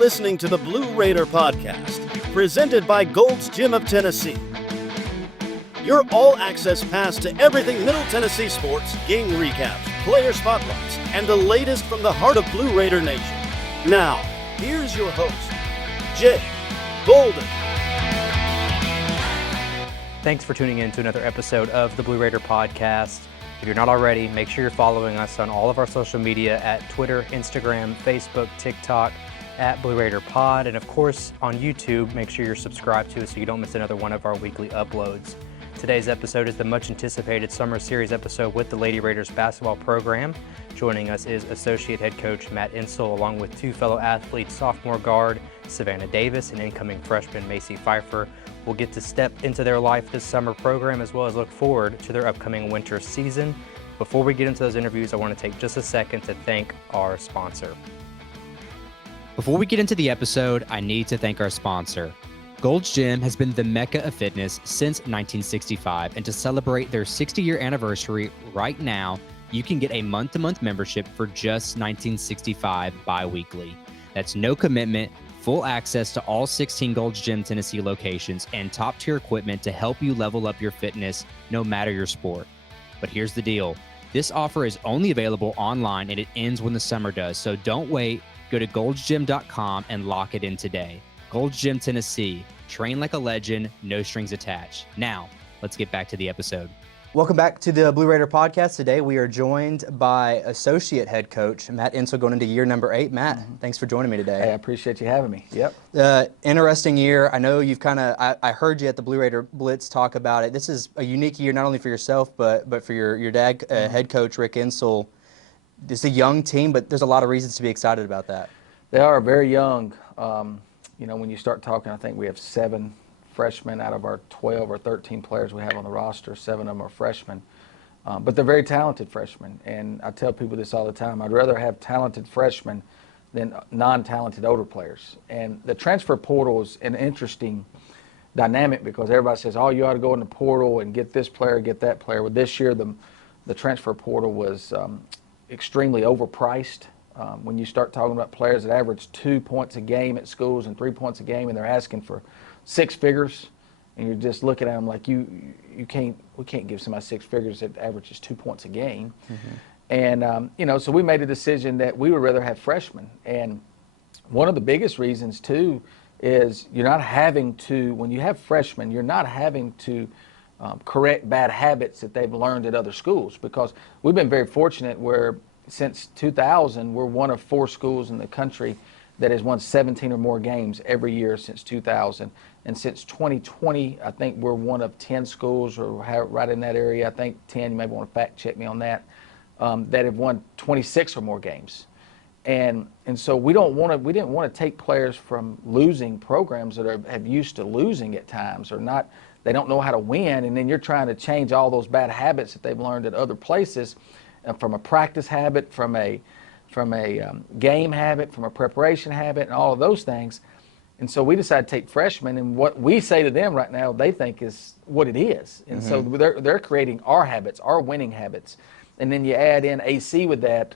listening to the Blue Raider Podcast, presented by Gold's Gym of Tennessee. Your all-access pass to everything Middle Tennessee sports, game recaps, player spotlights, and the latest from the heart of Blue Raider Nation. Now, here's your host, Jay Golden. Thanks for tuning in to another episode of the Blue Raider Podcast. If you're not already, make sure you're following us on all of our social media at Twitter, Instagram, Facebook, TikTok, at Blue Raider Pod, and of course on YouTube. Make sure you're subscribed to us so you don't miss another one of our weekly uploads. Today's episode is the much anticipated summer series episode with the Lady Raiders basketball program. Joining us is associate head coach Matt Insell, along with two fellow athletes, sophomore guard Savannah Davis and incoming freshman Macie Phifer. We'll get to step into their life this summer program as well as look forward to their upcoming winter season. Before we get into those interviews, I want to take just a second to thank our sponsor. Before we get into the episode, I need to thank our sponsor. Gold's Gym has been the mecca of fitness since 1965, and to celebrate their 60-year anniversary right now, you can get a month-to-month membership for just $19.65 bi-weekly. That's no commitment, full access to all 16 Gold's Gym Tennessee locations, and top-tier equipment to help you level up your fitness no matter your sport. But here's the deal. This offer is only available online and it ends when the summer does, so don't wait. Go to goldsgym.com and lock it in today. Gold's Gym Tennessee. Train like a legend, no strings attached. Now, let's get back to the episode. Welcome back to the Blue Raider Podcast. Today we are joined by associate head coach Matt Insell going into year number 8. Matt, thanks for joining me today. Hey, I appreciate you having me. Yep. Interesting year. I know you've I heard you at the Blue Raider Blitz talk about it. This is a unique year not only for yourself but for your dad, head coach Rick Insell. It's a young team, but there's a lot of reasons to be excited about that. They are very young. When you start talking, I think we have 7 freshmen out of our 12 or 13 players we have on the roster. 7 of them are freshmen. But they're very talented freshmen. And I tell people this all the time. I'd rather have talented freshmen than non-talented older players. And the transfer portal is an interesting dynamic because everybody says, oh, you ought to go in the portal and get this player, get that player. Well, this year the transfer portal was extremely overpriced. When you start talking about players that average 2 points a game at schools and 3 points a game, and they're asking for 6 figures, and you're just looking at them like we can't give somebody 6 figures that averages 2 points a game. And so we made a decision that we would rather have freshmen. And one of the biggest reasons too is you're not having to, when you have freshmen, you're not having to correct bad habits that they've learned at other schools, because we've been very fortunate where since 2000, we're one of 4 schools in the country that has won 17 or more games every year since 2000. And since 2020, I think we're one of 10 schools, or right in that area, I think 10, you may want to fact check me on that, that have won 26 or more games. And so we didn't want to take players from losing programs that have used to losing at times, or not, they don't know how to win, and then you're trying to change all those bad habits that they've learned at other places, from a practice habit, from a game habit, from a preparation habit, and all of those things. And so we decided to take freshmen, and what we say to them right now, they think is what it is. And so they're creating our habits, our winning habits. And then you add in AC with that.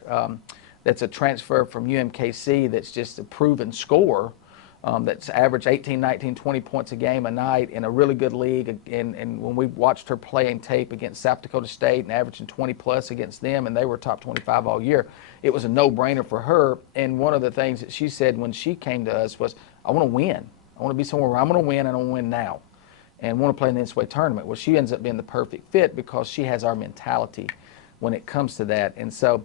That's a transfer from UMKC that's just a proven scorer. That's averaged 18, 19, 20 points a game a night in a really good league. And when we watched her playing tape against South Dakota State and averaging 20-plus against them, and they were top 25 all year, it was a no-brainer for her. And one of the things that she said when she came to us was, I want to win. I want to be somewhere where I'm going to win, and I want to win now. And want to play in the NCAA tournament. Well, she ends up being the perfect fit because she has our mentality when it comes to that. And so,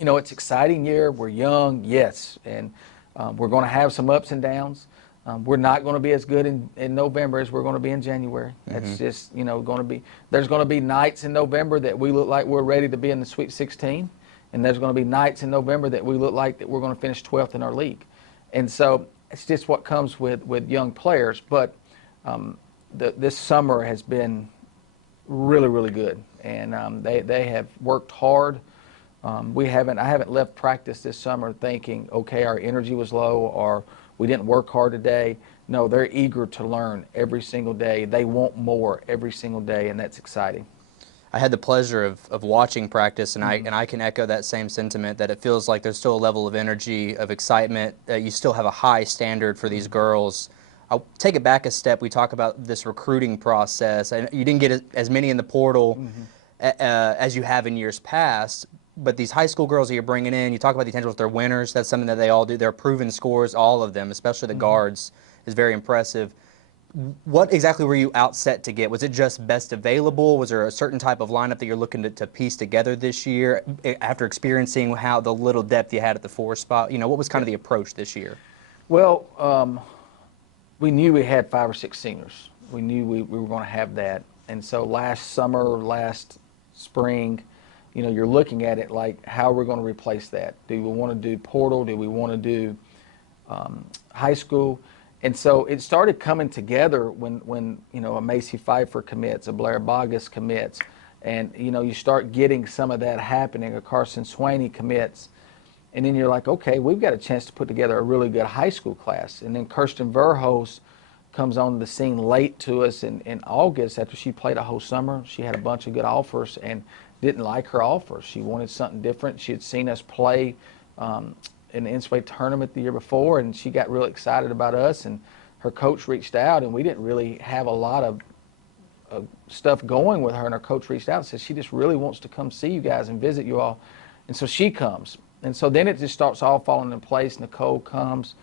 it's an exciting year. We're young, yes, and we're going to have some ups and downs. We're not going to be as good in November as we're going to be in January. That's just, going to be, there's going to be nights in November that we look like we're ready to be in the Sweet 16. And there's going to be nights in November that we look like that we're going to finish 12th in our league. And so it's just what comes with young players. But this summer has been really, really good. And they have worked hard. I haven't left practice this summer thinking, okay, our energy was low or we didn't work hard today. No, they're eager to learn every single day. They want more every single day, and that's exciting. I had the pleasure of watching practice, and I can echo that same sentiment, that it feels like there's still a level of energy, of excitement. You still have a high standard for these girls. I'll take it back a step. We talk about this recruiting process, and you didn't get as many in the portal as you have in years past. But these high school girls that you're bringing in, you talk about the potential. They're winners. That's something that they all do. They're proven scores, all of them, especially the guards, is very impressive. What exactly were you out set to get? Was it just best available? Was there a certain type of lineup that you're looking to piece together this year after experiencing how the little depth you had at the 4 spot? You know, what was kind of the approach this year? Well, we knew we had 5 or 6 seniors. We knew we were going to have that. And so last summer, last spring, you know, you're looking at it like, how are we going to replace that? Do we want to do portal? Do we want to do high school? And so it started coming together when you know, a Macie Phifer commits, a Blair Bogus commits, and you know, you start getting some of that happening. A Carson Swaney commits, and then you're like, okay, we've got a chance to put together a really good high school class. And then Kirsten Verhos comes on the scene late to us in August after she played a whole summer. She had a bunch of good offers and didn't like her offers. She wanted something different. She had seen us play in the NCAA tournament the year before, and she got really excited about us, and her coach reached out, and we didn't really have a lot of stuff going with her, and her coach reached out and said she just really wants to come see you guys and visit you all. And so she comes. And so then it just starts all falling in place. Nicole comes.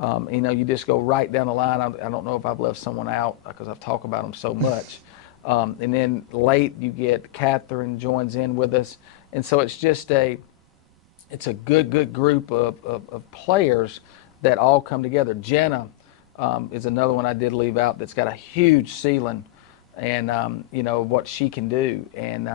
You know, you just go right down the line. I don't know if I've left someone out because I've talked about them so much. And then late you get Catherine joins in with us. And so it's just it's a good group of players that all come together. Jenna is another one I did leave out that's got a huge ceiling, and you know what she can do. And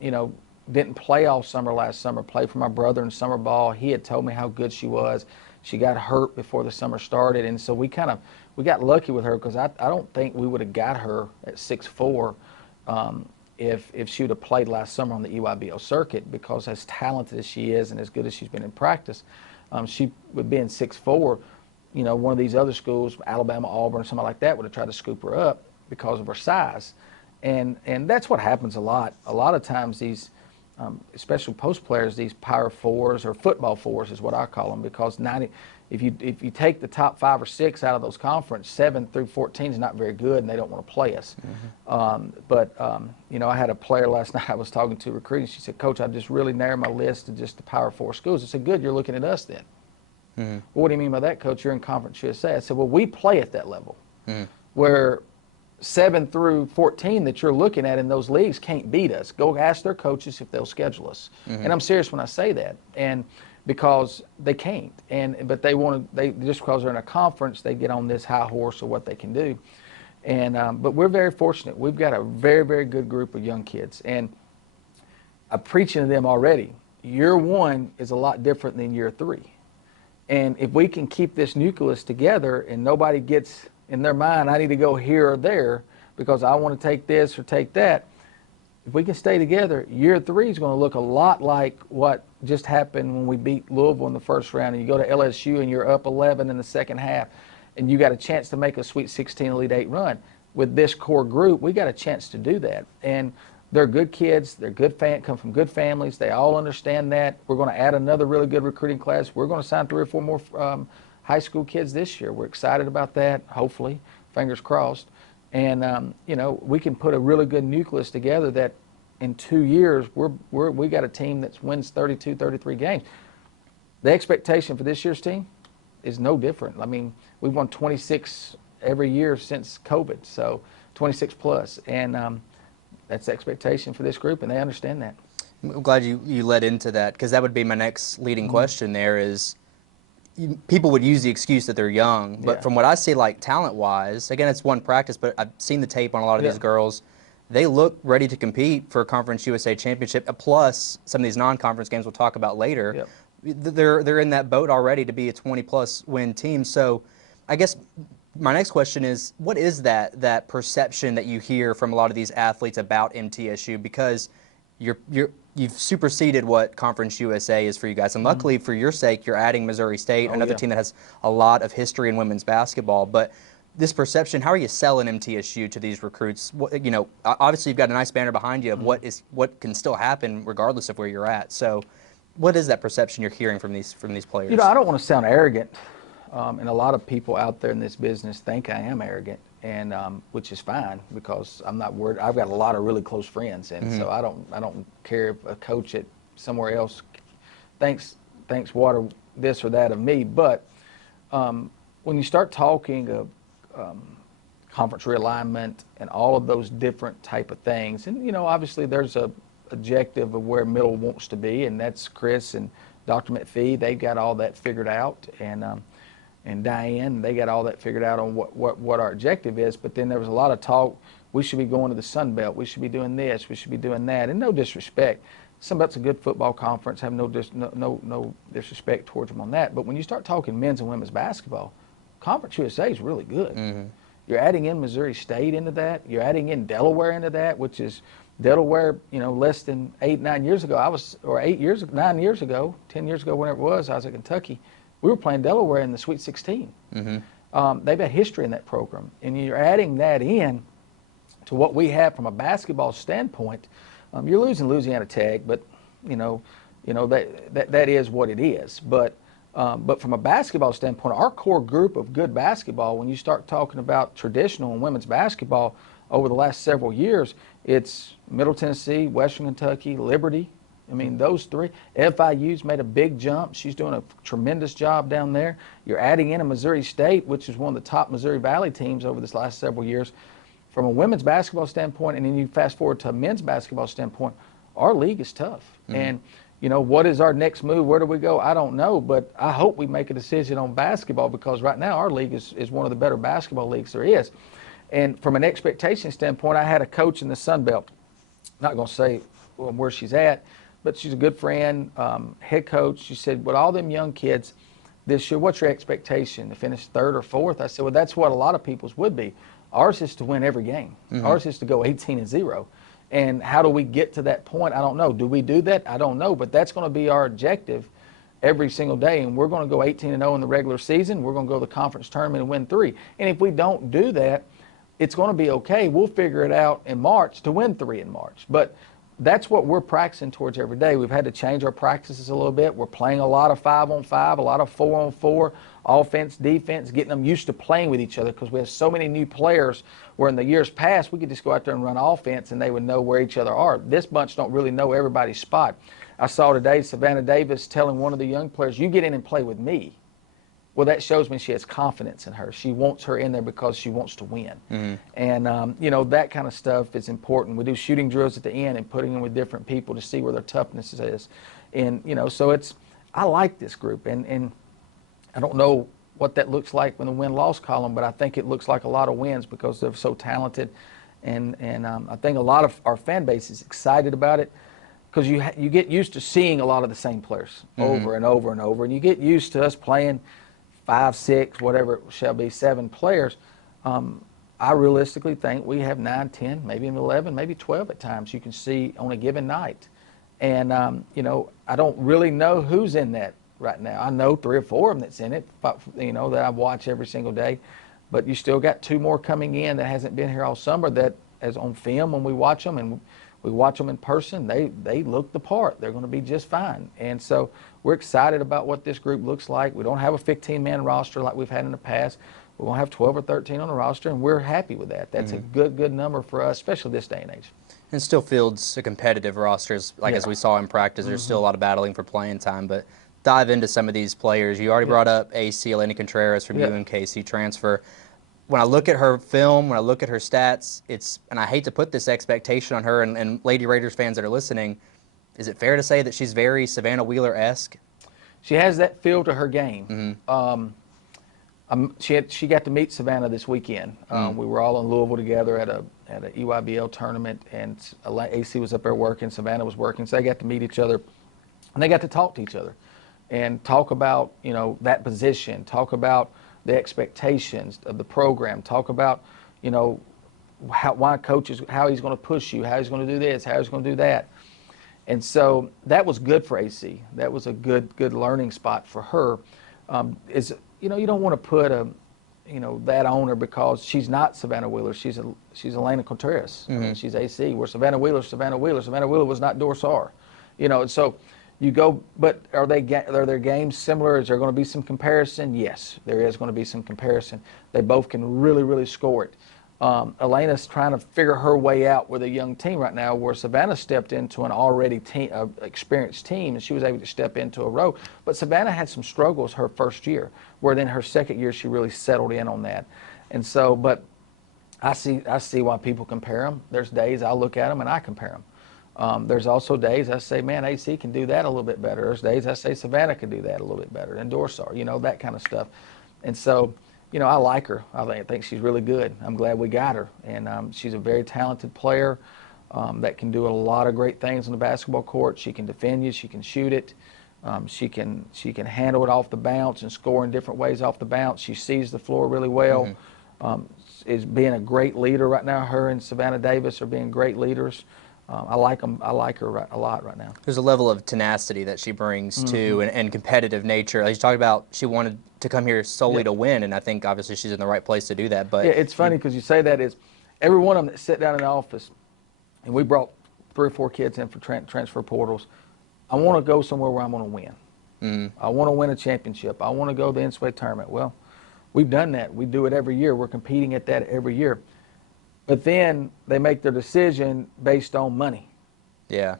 you know, didn't play all summer last summer. Played for my brother in summer ball. He had told me how good she was. She got hurt before the summer started, and so we got lucky with her, because I don't think we would have got her at 6'4". If she would have played last summer on the EYBL circuit, because as talented as she is and as good as she's been in practice, she would be in 6'4". You know, one of these other schools, Alabama, Auburn, something like that, would have tried to scoop her up because of her size. And that's what happens a lot. A lot of times these, especially post players, these power 4s or football 4s is what I call them, because if you take the top 5 or 6 out of those conference, 7 through 14 is not very good, and they don't want to play us. But you know, I had a player last night I was talking to recruiting. She said, "Coach, I just really narrowed my list to just the power 4 schools." I said, "Good, you're looking at us then." Well, what do you mean by that, Coach? You're in Conference USA. I said, "Well, we play at that level, where 7 through 14 that you're looking at in those leagues can't beat us. Go ask their coaches if they'll schedule us." And I'm serious when I say that. And because they can't, but they just because they're in a conference, they get on this high horse of what they can do. And but we're very fortunate. We've got a very, very good group of young kids, and I'm preaching to them already. Year 1 is a lot different than year 3, and if we can keep this nucleus together and nobody gets in their mind, I need to go here or there because I want to take this or take that. If we can stay together, year 3 is going to look a lot like what just happened when we beat Louisville in the first round, and you go to LSU and you're up 11 in the second half, and you got a chance to make a Sweet 16 Elite 8 run. With this core group, we got a chance to do that. And they're good kids. They're come from good families. They all understand that. We're going to add another really good recruiting class. We're going to sign 3 or 4 more high school kids this year. We're excited about that, hopefully, fingers crossed. And, you know, we can put a really good nucleus together that in 2 years, we got a team that wins 32, 33 games. The expectation for this year's team is no different. I mean, we've won 26 every year since COVID, so 26 plus. And that's the expectation for this group, and they understand that. I'm glad you led into that, because that would be my next leading question there is, people would use the excuse that they're young, but from what I see, like talent-wise, again, it's one practice, but I've seen the tape on a lot of these girls. They look ready to compete for a Conference USA championship, plus some of these non-conference games we'll talk about later. They're in that boat already to be a 20-plus win team. So I guess my next question is, what is that perception that you hear from a lot of these athletes about MTSU? Because you've superseded what Conference USA is for you guys. And luckily for your sake, you're adding Missouri State, another team that has a lot of history in women's basketball. But this perception, how are you selling MTSU to these recruits? What, obviously you've got a nice banner behind you of what can still happen regardless of where you're at. So what is that perception you're hearing from these players? I don't want to sound arrogant, and a lot of people out there in this business think I am arrogant, and which is fine because I'm not worried. I've got a lot of really close friends, and so I don't care if a coach at somewhere else thinks water this or that of me. But when you start talking of conference realignment and all of those different type of things, and obviously there's a objective of where Middle wants to be, and that's Chris and Dr. McPhee. They got all that figured out, and Diane, they got all that figured out on what our objective is. But then there was a lot of talk, we should be going to the Sun Belt, we should be doing this, we should be doing that, and no disrespect. Sun Belt's a good football conference, have no disrespect towards them on that. But when you start talking men's and women's basketball, Conference USA is really good. You're adding in Missouri State into that. You're adding in Delaware into that, which is Delaware, less than 9 years ago, 9 years ago, 10 years ago, whenever it was, I was at Kentucky. We were playing Delaware in the Sweet 16. They've had history in that program. And you're adding that in to what we have from a basketball standpoint. You're losing Louisiana Tech, but, that is what it is. But from a basketball standpoint, our core group of good basketball, when you start talking about traditional and women's basketball over the last several years, it's Middle Tennessee, Western Kentucky, Liberty. I mean, those three. FIU's made a big jump. She's doing a tremendous job down there. You're adding in a Missouri State, which is one of the top Missouri Valley teams over this last several years. From a women's basketball standpoint, and then you fast forward to a men's basketball standpoint, our league is tough. And what is our next move? Where do we go? I don't know, but I hope we make a decision on basketball because right now our league is one of the better basketball leagues there is. And from an expectation standpoint, I had a coach in the Sun Belt, not going to say where she's at, but she's a good friend, head coach. She said, with all them young kids this year, what's your expectation? To finish third or fourth? I said, well, that's what a lot of people's would be. Ours is to win every game. Ours is to go 18-0. And how do we get to that point? I don't know. Do we do that? I don't know. But that's going to be our objective every single day. And we're going to go 18-0 in the regular season. We're going to go to the conference tournament and win 3. And if we don't do that, it's going to be okay. We'll figure it out in March to win 3 in March. But that's what we're practicing towards every day. We've had to change our practices a little bit. We're playing a lot of 5-on-5, a lot of 4-on-4, offense, defense, getting them used to playing with each other because we have so many new players where in the years past we could just go out there and run offense and they would know where each other are. This bunch don't really know everybody's spot. I saw today Savannah Davis telling one of the young players, you get in and play with me. Well, that shows me she has confidence in her. She wants her in there because she wants to win. And, that kind of stuff is important. We do shooting drills at the end and putting them with different people to see where their toughness is. And, so I like this group. And I don't know what that looks like when the win-loss column, but I think it looks like a lot of wins because they're so talented. And I think a lot of our fan base is excited about it because you get used to seeing a lot of the same players over and over and over. And you get used to us playing 5, 6, whatever it shall be, 7 players. I realistically think we have 9, 10, maybe 11, maybe 12 at times you can see on a given night. And, I don't really know who's in that right now. I know 3 or 4 of them that's in it, that I watch every single day. But you still got 2 more coming in that hasn't been here all summer that is on film when we watch them. And we watch them in person, they look the part. They're going to be just fine. And so we're excited about what this group looks like. We don't have a 15-man roster like we've had in the past. We're going to have 12 or 13 on the roster, and we're happy with that. That's a good number for us, especially this day and age. And still fields a competitive roster, as we saw in practice. There's still a lot of battling for playing time. But dive into some of these players. You already brought up AC, Eleni Contreras from UMKC transfer. When I look at her film, when I look at her stats, and I hate to put this expectation on her and Lady Raiders fans that are listening, is it fair to say that she's very Savannah Wheeler-esque? She has that feel to her game. She got to meet Savannah this weekend. We were all in Louisville together at a EYBL tournament, and AC was up there working, Savannah was working, so they got to meet each other, and they got to talk to each other and talk about, that position, talk about the expectations of the program, talk about, why coaches, how he's going to push you, how he's going to do this, how he's going to do that. And so that was good for AC. That was a good learning spot for her. You don't want to put that on her because she's not Savannah Wheeler. She's Elena Contreras. I mean, she's AC. We're Savannah Wheeler. Savannah Wheeler was not Dorsar. And so you go, but are their games similar? Is there going to be some comparison? Yes, there is going to be some comparison. They both can really, really score it. Elena's trying to figure her way out with a young team right now, where Savannah stepped into an already experienced team, and she was able to step into a role. But Savannah had some struggles her first year, where then her second year she really settled in on that. And so, but I see why people compare them. There's days I look at them and I compare them. There's also days I say, man, AC can do that a little bit better. There's days I say Savannah can do that a little bit better, and Dorsar, that kind of stuff. And so, I like her. I think she's really good. I'm glad we got her. And she's a very talented player that can do a lot of great things on the basketball court. She can defend you. She can shoot it. She can handle it off the bounce and score in different ways off the bounce. She sees the floor really well. Is being a great leader right now. Her and Savannah Davis are being great leaders. I like them. I like her a lot right now. There's a level of tenacity that she brings to and competitive nature. Like you talked about, she wanted to come here solely to win, and I think obviously she's in the right place to do that. But yeah, it's funny because you say that is every one of them that sit down in the office, and we brought 3 or 4 kids in for transfer portals. I want to go somewhere where I'm going to win. I want to win a championship. I want to go to the NCAA tournament. Well, we've done that. We do it every year. We're competing at that every year. But then they make their decision based on money. Yeah.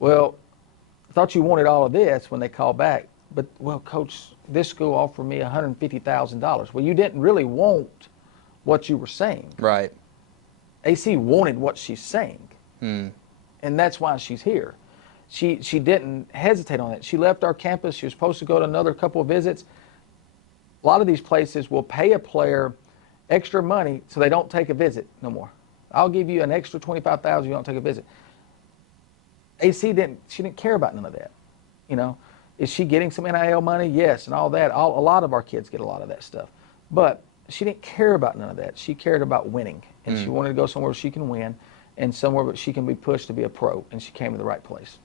Well, I thought you wanted all of this when they called back. But, well, Coach, this school offered me $150,000. Well, you didn't really want what you were saying. Right. AC wanted what she's saying. And that's why she's here. She didn't hesitate on that. She left our campus. She was supposed to go to another couple of visits. A lot of these places will pay a player extra money so they don't take a visit no more. I'll give you an extra $25,000 if you don't take a visit. AC didn't care about none of that. Is she getting some NIL money? Yes, and all that. A lot of our kids get a lot of that stuff. But she didn't care about none of that. She cared about winning, and she wanted to go somewhere where she can win and somewhere where she can be pushed to be a pro, and she came to the right place.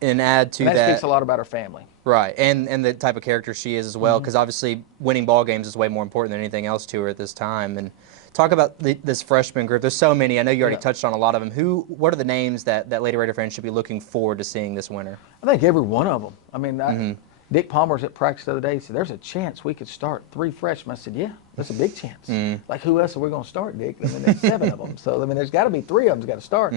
And add to that speaks a lot about her family. Right, and the type of character she is as well, because obviously winning ball games is way more important than anything else to her at this time. And talk about this freshman group. There's so many. I know you already touched on a lot of them. What are the names that Lady Raider fans should be looking forward to seeing this winter? I think every one of them. I mean, Dick Palmer's at practice the other day. He said, there's a chance we could start 3 freshmen. I said, yeah, that's a big chance. Like, who else are we going to start, Dick? I mean, there's 7 of them. So, I mean, there's got to be 3 of them got to start.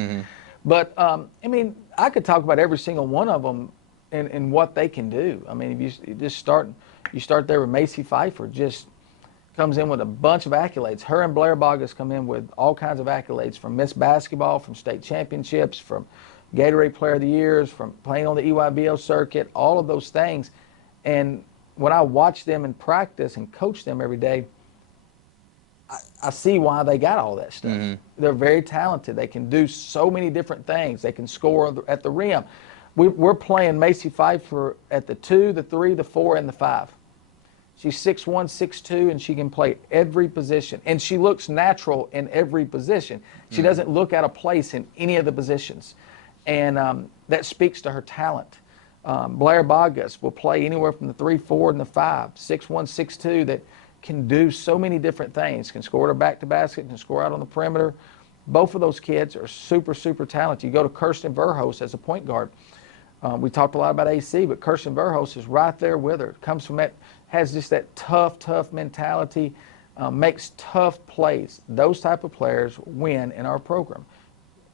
But, I mean, I could talk about every single one of them and what they can do. I mean, if you start there with Macie Phifer, just comes in with a bunch of accolades. Her and Blair Boggess come in with all kinds of accolades, from Miss Basketball, from state championships, from Gatorade Player of the Years, from playing on the EYBL circuit, all of those things. And when I watch them in practice and coach them every day, I see why they got all that stuff. They're very talented. They can do so many different things. They can score at the rim. We're playing Macie Phifer at the 2, the 3, the 4, and the 5. She's 6'1", 6'2", and she can play every position. And she looks natural in every position. She doesn't look out of place in any of the positions. And that speaks to her talent. Blair Boggess will play anywhere from the 3, 4, and the 5. 6'1", 6'2", that can do so many different things. Can score at her back to basket, can score out on the perimeter. Both of those kids are super, super talented. You go to Kirsten Verhos as a point guard. We talked a lot about AC, but Kirsten Verhos is right there with her. Comes from that, has just that tough mentality, makes tough plays. Those type of players win in our program.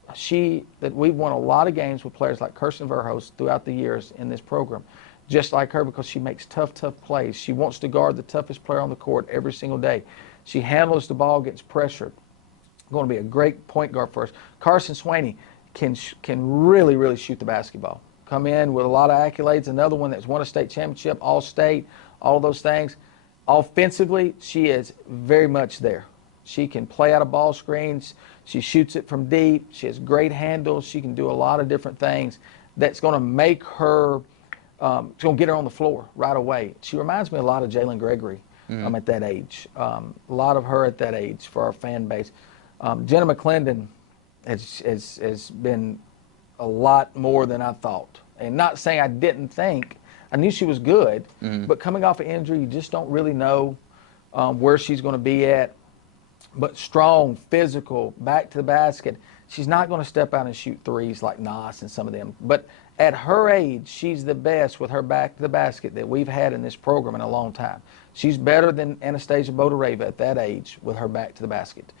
We've won a lot of games with players like Kirsten Verhos throughout the years in this program, just like her, because she makes tough plays. She wants to guard the toughest player on the court every single day. She handles the ball, gets pressured. Going to be a great point guard for us. Carson Swaney can really shoot the basketball. Come in with a lot of accolades. Another one that's won a state championship, all-state, all those things. Offensively, she is very much there. She can play out of ball screens. She shoots it from deep. She has great handles. She can do a lot of different things that's going to make her, it's going to get her on the floor right away. She reminds me a lot of Jalen Gregory at that age. A lot of her at that age for our fan base. Jenna McClendon has been a lot more than I thought. And not saying I didn't think. I knew she was good, but coming off an injury, you just don't really know where she's going to be at. But strong, physical, back to the basket. She's not going to step out and shoot threes like Nas and some of them. But at her age, she's the best with her back to the basket that we've had in this program in a long time. She's better than Anastasia Bodareva at that age with her back to the basket.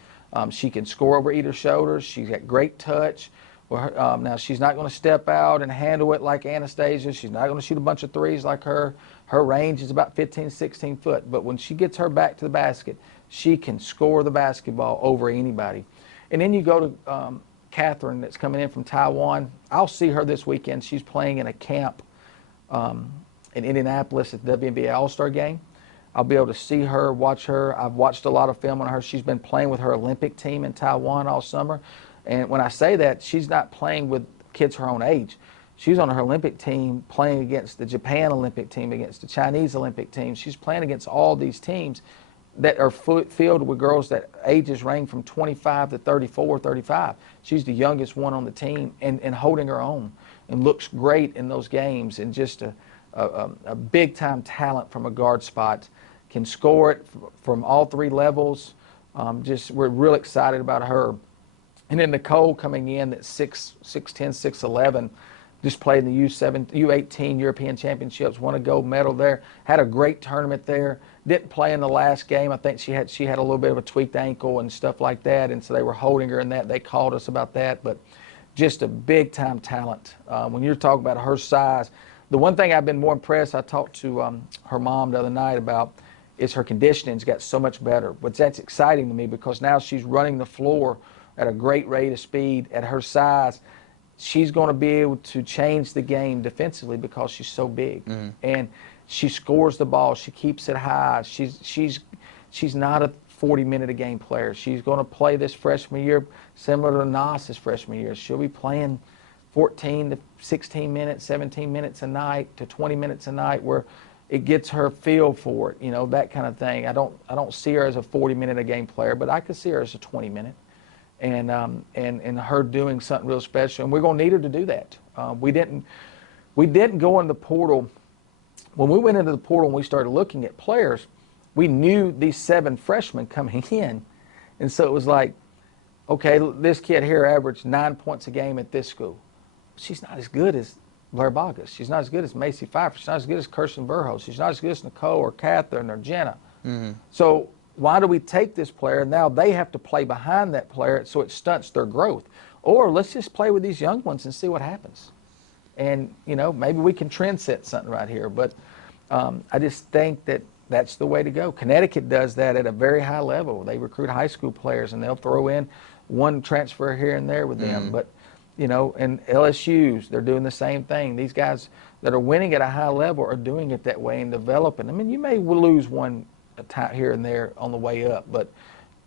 She can score over either shoulder. She's got great touch. Now, she's not going to step out and handle it like Anastasia. She's not going to shoot a bunch of threes like her. Her range is about 15, 16 foot. But when she gets her back to the basket, she can score the basketball over anybody. And then you go to Catherine that's coming in from Taiwan. I'll see her this weekend. She's playing in a camp in Indianapolis at the WNBA All-Star game. I'll be able to see her, watch her. I've watched a lot of film on her. She's been playing with her Olympic team in Taiwan all summer. And when I say that, she's not playing with kids her own age. She's on her Olympic team playing against the Japan Olympic team, against the Chinese Olympic team. She's playing against all these teams that are filled with girls that ages range from 25 to 34, 35. She's the youngest one on the team and holding her own and looks great in those games, and just a big-time talent from a guard spot. Can score it from all three levels. We're real excited about her. And then Nicole coming in at 6'10", 6'11", just played in the U18 European Championships, won a gold medal there, had a great tournament there. Didn't play in the last game. I think she had a little bit of a tweaked ankle and stuff like that, and so they were holding her in that. They called us about that, but just a big-time talent. When you're talking about her size, the one thing I've been more impressed, I talked to her mom the other night about, is her conditioning's got so much better. But that's exciting to me because now she's running the floor at a great rate of speed. At her size, she's going to be able to change the game defensively because she's so big. Mm-hmm. And she scores the ball. She keeps it high. She's not a 40-minute-a-game player. She's going to play this freshman year similar to Nas's freshman year. She'll be playing 14 to 16 minutes, 17 minutes a night to 20 minutes a night, where it gets her feel for it, that kind of thing. I don't see her as a 40-minute-a-game player, but I could see her as a 20-minute. And her doing something real special, and we're going to need her to do that. We didn't go in the portal. When we went into the portal and we started looking at players, we knew these 7 freshmen coming in, and so it was like, okay, this kid here averaged 9 points a game at this school. She's not as good as Blair Bogus. She's not as good as Macie Phifer. She's not as good as Kirsten Burhouse. She's not as good as Nicole or Catherine or Jenna. Mm-hmm. So why do we take this player? Now they have to play behind that player, so it stunts their growth. Or let's just play with these young ones and see what happens. And, maybe we can trend set something right here. But I just think that that's the way to go. Connecticut does that at a very high level. They recruit high school players, and they'll throw in one transfer here and there with them. But, and LSU's, they're doing the same thing. These guys that are winning at a high level are doing it that way and developing. I mean, you may lose one here and there on the way up, but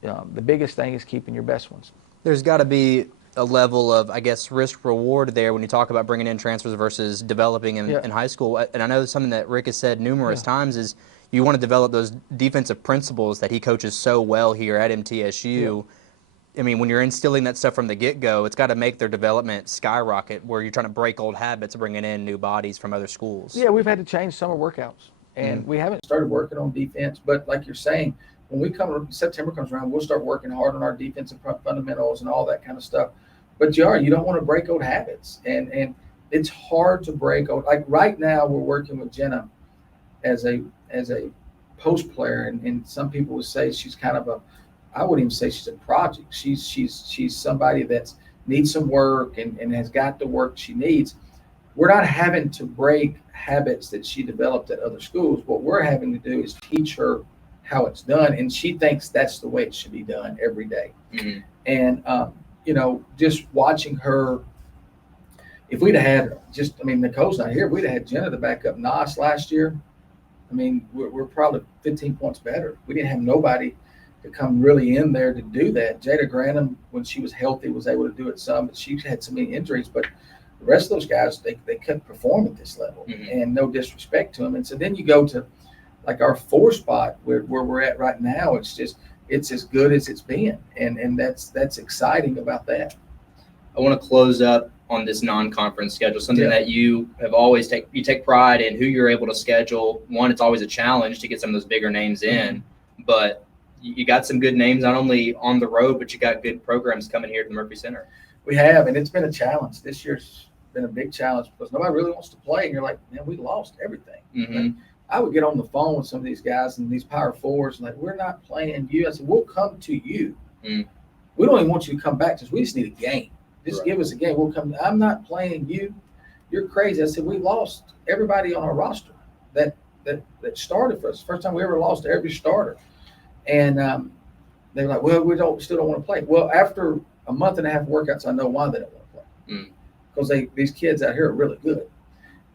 the biggest thing is keeping your best ones. There's got to be a level of, I guess, risk reward there when you talk about bringing in transfers versus developing in high school. And I know something that Rick has said numerous times is you want to develop those defensive principles that he coaches so well here at MTSU. Yeah. I mean, when you're instilling that stuff from the get-go, it's got to make their development skyrocket, where you're trying to break old habits, bringing in new bodies from other schools. Yeah, we've had to change summer workouts, and we haven't started working on defense. But like you're saying, when September comes around, we'll start working hard on our defensive fundamentals and all that kind of stuff. But you don't want to break old habits, and it's hard to break old. Like right now, we're working with Jenna as a post player, and some people would say she's kind of I wouldn't even say she's a project. She's somebody that needs some work and has got the work she needs. We're not having to break habits that she developed at other schools. What we're having to do is teach her how it's done, and she thinks that's the way it should be done every day. Mm-hmm. And just watching her, if we'd have had Nicole's not here, we'd have had Jenna to back up Nas last year. I mean, we're probably 15 points better. We didn't have nobody to come really in there to do that. Jada Grantham, when she was healthy, was able to do it some, but she had so many injuries. But the rest of those guys, they couldn't perform at this level, and no disrespect to them. And so then you go to like our 4 spot where we're at right now. It's as good as it's been, and that's exciting about that. I want to close up on this non-conference schedule, something that you have always take pride in who you're able to schedule. One, it's always a challenge to get some of those bigger names in. but you got some good names not only on the road, but you got good programs coming here to the Murphy Center. We have, and it's been a challenge. This year's been a big challenge because nobody really wants to play, and you're like, man, we lost everything. Like, I would get on the phone with some of these guys and these power forwards, like, we're not playing you. I said, we'll come to you. We don't even want you to come back, just we just need a game. Just give us a game. We'll come. I'm not playing you. You're crazy. I said, we lost everybody on our roster that started for us. First time we ever lost every starter. And they were like, well, we still don't want to play. Well, after a month and a half of workouts, I know why they don't want to play. Because these kids out here are really good.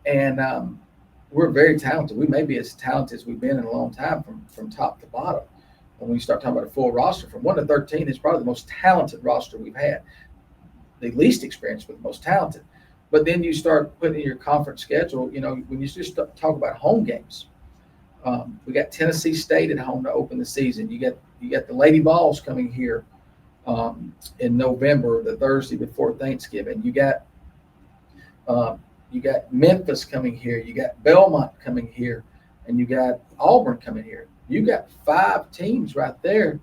And we're very talented. We may be as talented as we've been in a long time from top to bottom. And when you start talking about a full roster, from 1 to 13, it's probably the most talented roster we've had. The least experienced, but the most talented. But then you start putting in your conference schedule, when you just talk about home games. We got Tennessee State at home to open the season. You got the Lady Vols coming here in November, the Thursday before Thanksgiving. You got Memphis coming here. You got Belmont coming here, and you got Auburn coming here. You got 5 teams right there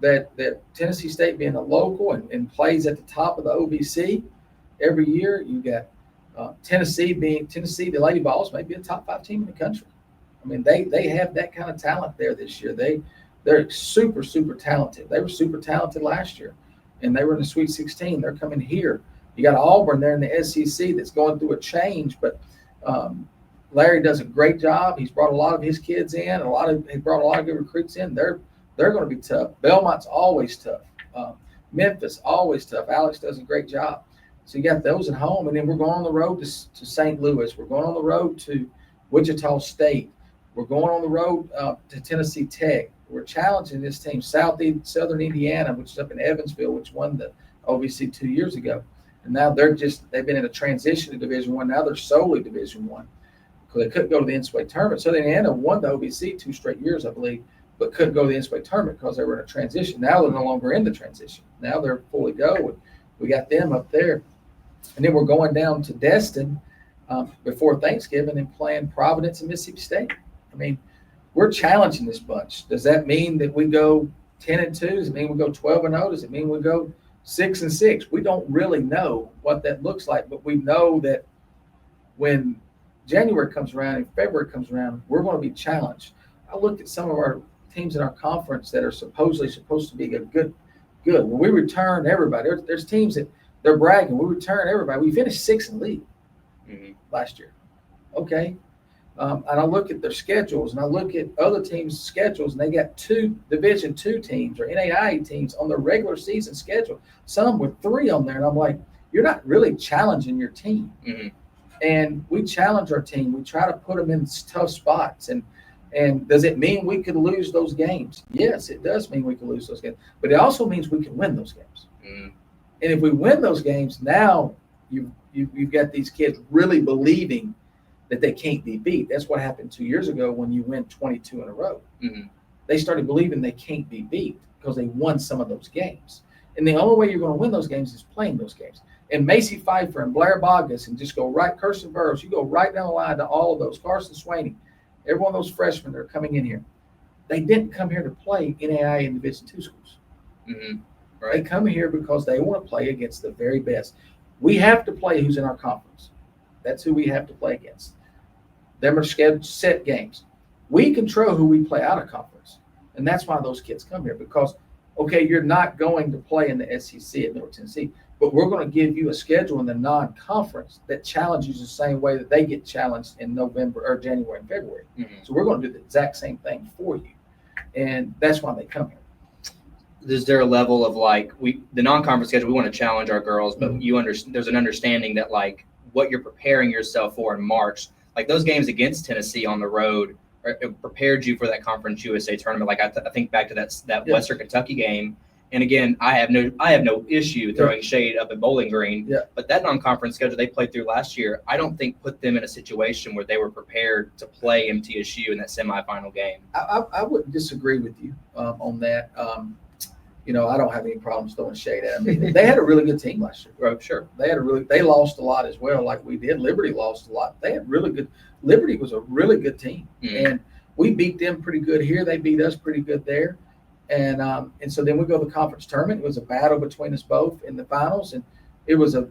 that Tennessee State being a local and plays at the top of the OVC every year. You got Tennessee, the Lady Vols may be a top 5 team in the country. I mean, they have that kind of talent there this year. They're super, super talented. They were super talented last year, and they were in the Sweet 16. They're coming here. You got Auburn there in the SEC that's going through a change, but Larry does a great job. He's brought a lot of his kids in. He brought a lot of good recruits in. They're going to be tough. Belmont's always tough. Memphis always tough. Alex does a great job. So you got those at home, and then we're going on the road to St. Louis. We're going on the road to Wichita State. We're going on the road to Tennessee Tech. We're challenging this team, Southern Indiana, which is up in Evansville, which won the OVC 2 years ago. And now they've been in a transition to Division I. Now they're solely Division I because they couldn't go to the NCAA tournament. Southern Indiana won the OVC 2 straight years, I believe, but couldn't go to the NCAA tournament because they were in a transition. Now they're no longer in the transition. Now they're fully go. We got them up there. And then we're going down to Destin before Thanksgiving and playing Providence and Mississippi State. I mean, we're challenging this bunch. Does that mean that we go 10-2? Does it mean we go 12-0? Does it mean we go 6-6? We don't really know what that looks like, but we know that when January comes around and February comes around, we're going to be challenged. I looked at some of our teams in our conference that are supposed to be good. When we return everybody, there's teams that they're bragging. We return everybody. We finished 6th in the league last year. Okay. And I look at their schedules, and I look at other teams' schedules, and they got 2 Division II teams or NAIA teams on their regular season schedule. Some with 3 on there, and I'm like, you're not really challenging your team. And we challenge our team. We try to put them in tough spots. And does it mean we could lose those games? Yes, it does mean we could lose those games. But it also means we can win those games. And if we win those games, now you've got these kids really believing that they can't be beat. That's what happened 2 years ago when you win 22 in a row. They started believing they can't be beat because they won some of those games. And the only way you're going to win those games is playing those games. And Macie Phifer and Blair Bogus and just go right, Kirsten Burrows, you go right down the line to all of those, Carson Swaney, every one of those freshmen that are coming in here. They didn't come here to play NAIA and Division II schools. Right. They come here because they want to play against the very best. We have to play who's in our conference. That's who we have to play against. Them are scheduled set games. We control who we play out of conference. And that's why those kids come here because, okay, you're not going to play in the SEC at Middle Tennessee, but we're going to give you a schedule in the non-conference that challenges the same way that they get challenged in November or January and February. So we're going to do the exact same thing for you. And that's why they come here. Is there a level of the non-conference schedule, we want to challenge our girls, but there's an understanding that what you're preparing yourself for in March, like those games against Tennessee on the road prepared you for that Conference USA tournament. Like I think back to that Western Kentucky game. And again, I have no issue throwing shade up at Bowling Green, but that non-conference schedule they played through last year, I don't think put them in a situation where they were prepared to play MTSU in that semifinal game. I wouldn't disagree with you on that. I don't have any problems throwing shade at them. They had a really good team last year. Oh, sure. They lost a lot as well, like we did. Liberty lost a lot. They had really good. Liberty was a really good team, and we beat them pretty good here. They beat us pretty good there. And so then we go to the conference tournament. It was a battle between us both in the finals. And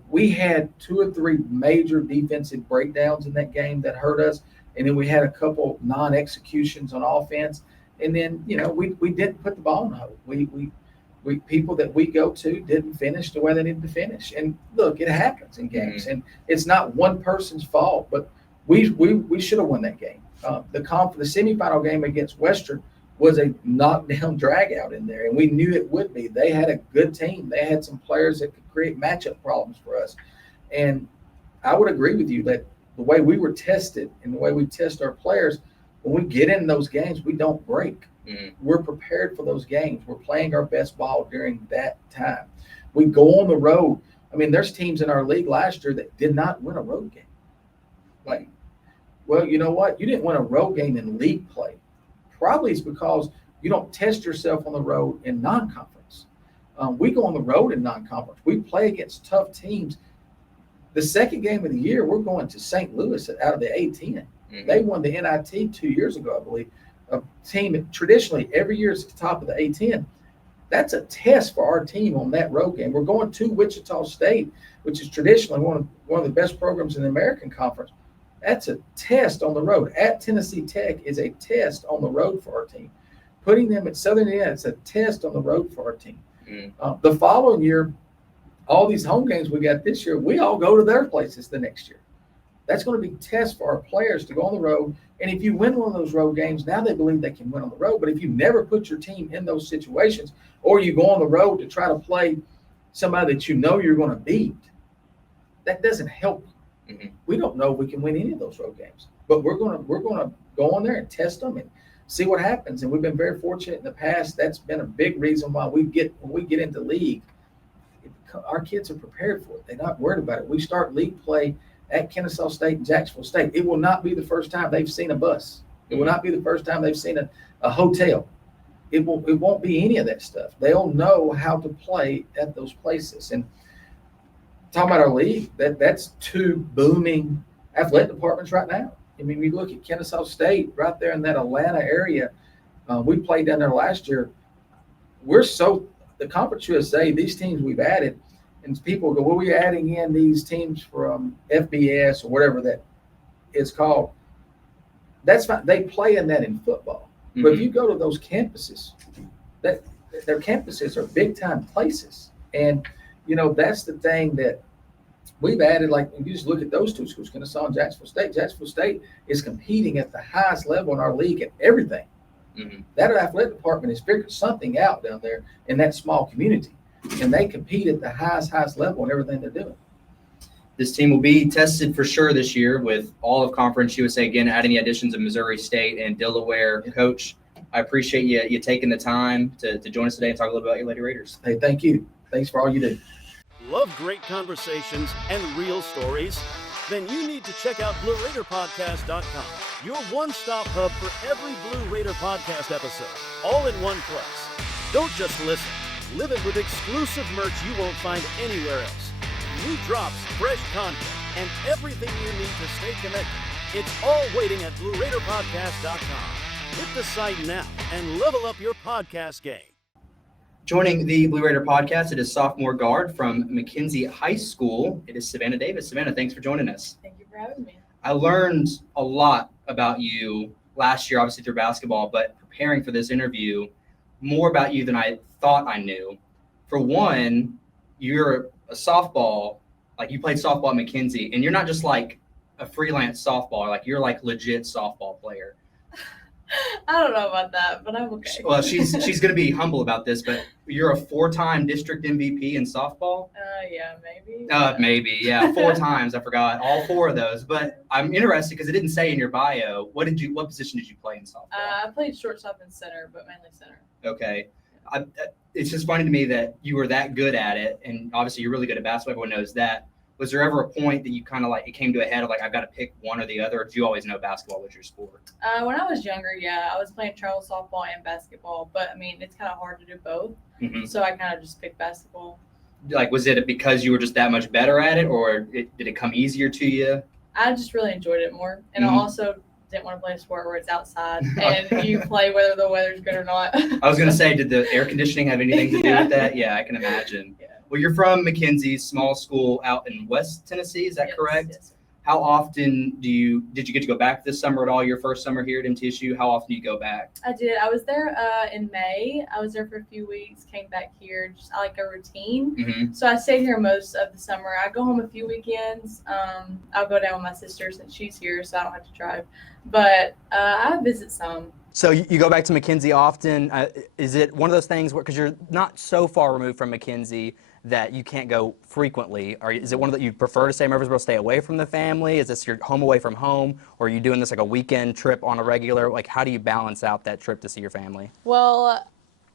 we had 2 or 3 major defensive breakdowns in that game that hurt us. And then we had a couple non-executions on offense. And then, we didn't put the ball in the hole. We people that we go to didn't finish the way they needed to finish. And look, it happens in games. And it's not one person's fault, but we should have won that game. The semifinal game against Western was a knockdown drag out in there, and we knew it would be. They had a good team. They had some players that could create matchup problems for us. And I would agree with you that the way we were tested and the way we test our players, when we get in those games, we don't break. We're prepared for those games. We're playing our best ball during that time. We go on the road. I mean, there's teams in our league last year that did not win a road game. Well, you know what? You didn't win a road game in league play. Probably it's because you don't test yourself on the road in non-conference. We go on the road in non-conference. We play against tough teams. The second game of the year, we're going to St. Louis out of the A-10. They won the NIT 2 years ago, I believe. A team traditionally every year is at the top of the A-10. That's a test for our team on that road game. We're going to Wichita State, which is traditionally one of the best programs in the American Conference. That's a test on the road. At Tennessee Tech is a test on the road for our team. Putting them at Southern Indiana, it's a test on the road for our team. The following year, all these home games we got this year, we all go to their places the next year. That's going to be tests for our players to go on the road. And if you win one of those road games, now they believe they can win on the road. But if you never put your team in those situations, or you go on the road to try to play somebody that you know you're going to beat, that doesn't help you. We don't know if we can win any of those road games, but we're going to go on there and test them and see what happens. And we've been very fortunate in the past. That's been a big reason why when we get into league, our kids are prepared for it. They're not worried about it. We start league play at Kennesaw State and Jacksonville State. It will not be the first time they've seen a bus. It will not be the first time they've seen a hotel. It won't be any of that stuff. They'll know how to play at those places. And talking about our league, that's 2 booming athletic departments right now. I mean, we look at Kennesaw State right there in that Atlanta area. We played down there last year. The Conference USA, these teams we've added, and people go, well, we're adding in these teams from FBS or whatever that is called. That's fine. They play in that in football. But if you go to those campuses, their campuses are big-time places. And that's the thing that we've added. Like, if you just look at those 2 schools, Kennesaw and Jacksonville State. Jacksonville State is competing at the highest level in our league at everything. That athletic department has figured something out down there in that small community, and they compete at the highest level in everything they're doing. This team will be tested for sure this year with all of Conference USA, again, adding the additions of Missouri State and Delaware. Coach, I appreciate you taking the time to join us today and talk a little bit about your Lady Raiders. Hey, thank you. Thanks for all you do. Love great conversations and real stories? Then you need to check out BlueRaiderPodcast.com, your one-stop hub for every Blue Raider podcast episode, all in one place. Don't just listen. Live it with exclusive merch you won't find anywhere else. New drops, fresh content, and everything you need to stay connected. It's all waiting at BlueRaiderPodcast.com. Hit the site now and level up your podcast game. Joining the Blue Raider podcast, it is sophomore guard from McKenzie High School. It is Savannah Davis. Savannah, thanks for joining us. Thank you for having me. I learned a lot about you last year, obviously through basketball, but preparing for this interview, more about you than I thought I knew. For one, you're a softball, like you played softball at McKenzie, and you're not just like a freelance softballer, like you're like legit softball player. I don't know about that, but I'm okay. Well, she's going to be humble about this, but you're a 4-time district MVP in softball. Yeah, maybe. Maybe, yeah, 4 times. I forgot all 4 of those. But I'm interested because it didn't say in your bio. What position did you play in softball? I played shortstop and center, but mainly center. Okay. It's just funny to me that you were that good at it, and obviously you're really good at basketball. Everyone knows that. Was there ever a point that you kind of like it came to a head of like I've got to pick one or the other? Or did you always know basketball was your sport? When I was younger, yeah, I was playing travel softball and basketball, but I mean it's kind of hard to do both, so I kind of just picked basketball. Like, was it because you were just that much better at it, or did it come easier to you? I just really enjoyed it more, and I also didn't want to play a sport where it's outside and you play whether the weather's good or not. I was going to say, did the air conditioning have anything to do with that? Yeah, I can imagine. Yeah. Well, you're from McKenzie, small school out in West Tennessee. Is that Yes, correct? yes, sir. How often did you get to go back this summer at all? Your first summer here at MTSU? How often do you go back? I did. I was there in May. I was there for a few weeks, came back here. Just I like a routine. Mm-hmm. So I stayed here most of the summer. I go home a few weekends. I'll go down with my sister since she's here, so I don't have to drive. But I visit some. So you go back to McKenzie often. Is it one of those things where, because you're not so far removed from McKenzie, that you can't go frequently? Or is it one that you prefer to stay in Murfreesboro, stay away from the family? Is this your home away from home? Or are you doing this like a weekend trip on a regular? Like, how do you balance out that trip to see your family? Well,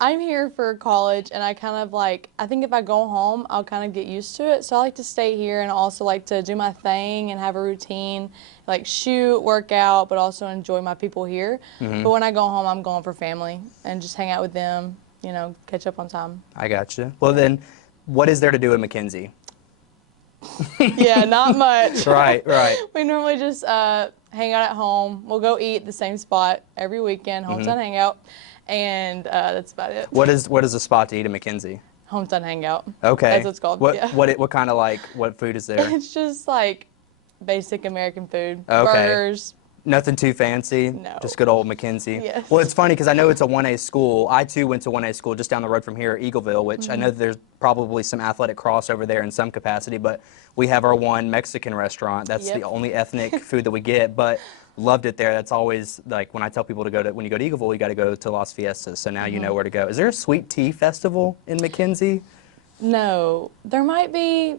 I'm here for college, and I kind of like, I think if I go home, I'll kind of get used to it. So I like to stay here and also like to do my thing and have a routine, like shoot, work out, but also enjoy my people here. Mm-hmm. But when I go home, I'm going for family and just hang out with them, you know, catch up on time. I gotcha. Well, then, what is there to do in McKenzie? Yeah, not much. Right. We normally just hang out at home. We'll go eat at the same spot every weekend, hometown hangout, and that's about it. What is a spot to eat in McKenzie? Hometown hangout. Okay. That's what it's called. What Yeah. what kind of what food is there? It's just like basic American food. Okay. Burgers. Nothing too fancy. No. Just good old McKenzie. Yes. Well, it's funny because I know it's a 1A school. I too went to 1A school just down the road from here, Eagleville, which I know that there's probably some athletic crossover there in some capacity, but we have our one Mexican restaurant. That's the Yep. only ethnic food that we get, but loved it there. That's always like when I tell people when you go to Eagleville, you got to go to Las Fiestas. So now you know where to go. Is there a sweet tea festival in McKenzie? No, there might be.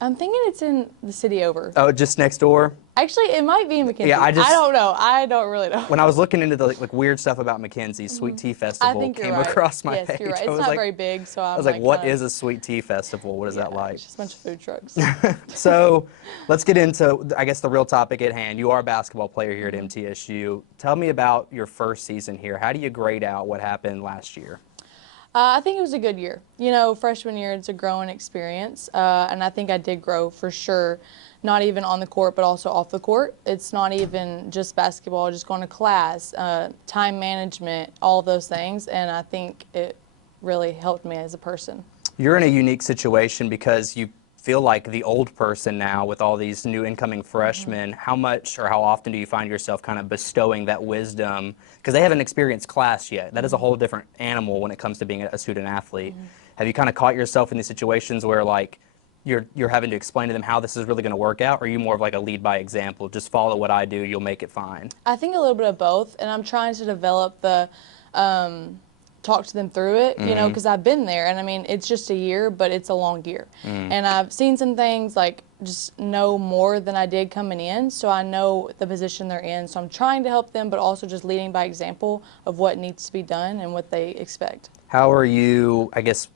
I'm thinking it's in the city over. Oh, just next door? Actually, it might be in McKenzie. Yeah, I don't know. I don't really know. When I was looking into the weird stuff about McKenzie, Sweet Tea I Festival think you're came right. across my yes, page. you're right. I It's was not like, very big, so I was like, what is a a Sweet Tea Festival? What is that like? It's just a bunch of food trucks. So let's get into, I guess, the real topic at hand. You are a basketball player here at MTSU. Tell me about your first season here. How do you grade out what happened last year? I think it was a good year. You know, freshman year, it's a growing experience, and I think I did grow for sure, not even on the court, but also off the court. It's not even just basketball, just going to class, time management, all of those things, and I think it really helped me as a person. You're in a unique situation because you feel like the old person now with all these new incoming freshmen. How much or how often do you find yourself kind of bestowing that wisdom? Because they haven't experienced class yet. That is a whole different animal when it comes to being a student athlete. Have you kind of caught yourself in these situations where like you're having to explain to them how this is really going to work out, or are you more of like a lead by example? Just follow what I do, you'll make it fine. I think a little bit of both, and I'm trying to develop the talk to them through it, you know, because I've been there, and I mean, it's just a year, but it's a long year. And I've seen some things, like, just know more than I did coming in, so I know the position they're in, so I'm trying to help them, but also just leading by example of what needs to be done and what they expect. How are you, I guess,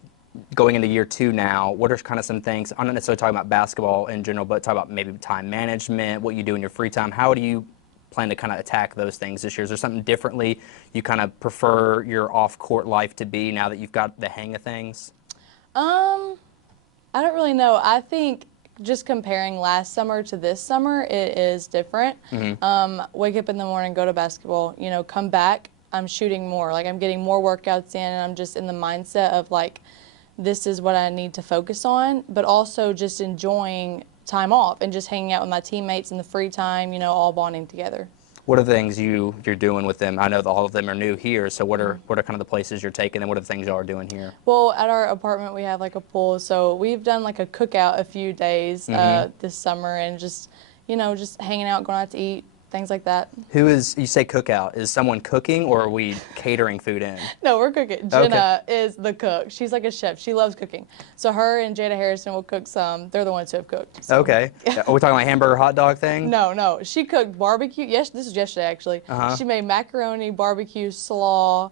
going into year 2 now? What are kind of some things, I'm not necessarily talking about basketball in general, but talk about maybe time management, what you do in your free time. How do you plan to kind of attack those things this year? Is there something differently you kind of prefer your off-court life to be now that you've got the hang of things? I don't really know. I think just comparing last summer to this summer, it is different. Wake up in the morning, go to basketball, you know, come back, I'm shooting more. Like, I'm getting more workouts in, and I'm just in the mindset of, like, this is what I need to focus on, but also just enjoying time off and just hanging out with my teammates in the free time, you know, all bonding together. What are the things you're doing with them? I know that all of them are new here, so what are kind of the places you're taking, and what are the things y'all are doing here? Well, at our apartment we have like a pool, so we've done like a cookout a few days this summer, and just, you know, just hanging out, going out to eat, things like that. Who is, you say cookout, is someone cooking or are we catering food in? No, we're cooking. Jenna is the cook. She's like a chef. She loves cooking. So her and Jada Harrison will cook some. They're the ones who have cooked. So. Okay. Are we talking like hamburger hot dog thing? No. She cooked barbecue. Yes, this was yesterday actually. She made macaroni, barbecue, slaw.